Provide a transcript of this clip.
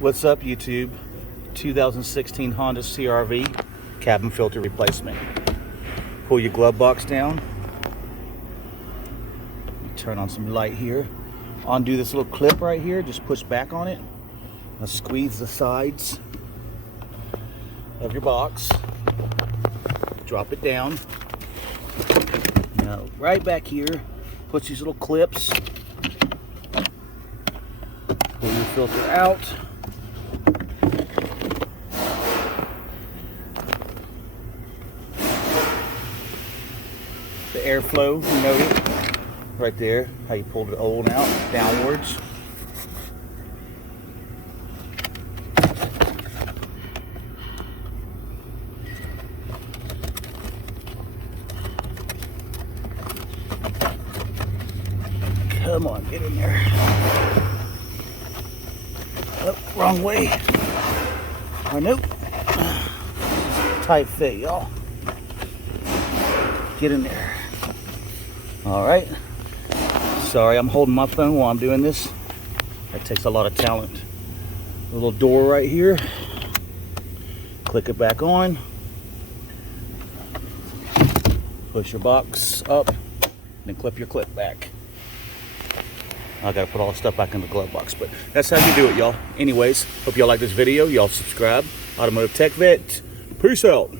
What's up, YouTube? 2016 Honda CR-V cabin filter replacement. Pull your glove box down. Turn on some light here. Undo this little clip right here. Just push back on it. Now squeeze the sides of your box. Drop it down. Now right back here, put these little clips. Pull your filter out. The airflow, you note it right there, how you pull the old out downwards. Come on, get in there. Oh, wrong way. Or nope. Tight fit, y'all. Get in there. All right. Sorry, I'm holding my phone while I'm doing this. That takes a lot of talent. A little door right here. Click it back on. Push your box up, then clip your clip back. I gotta put all the stuff back in the glove box, but that's how you do it, y'all. Anyways, hope y'all like this video. Y'all subscribe. Automotive Tech Vet. Peace out.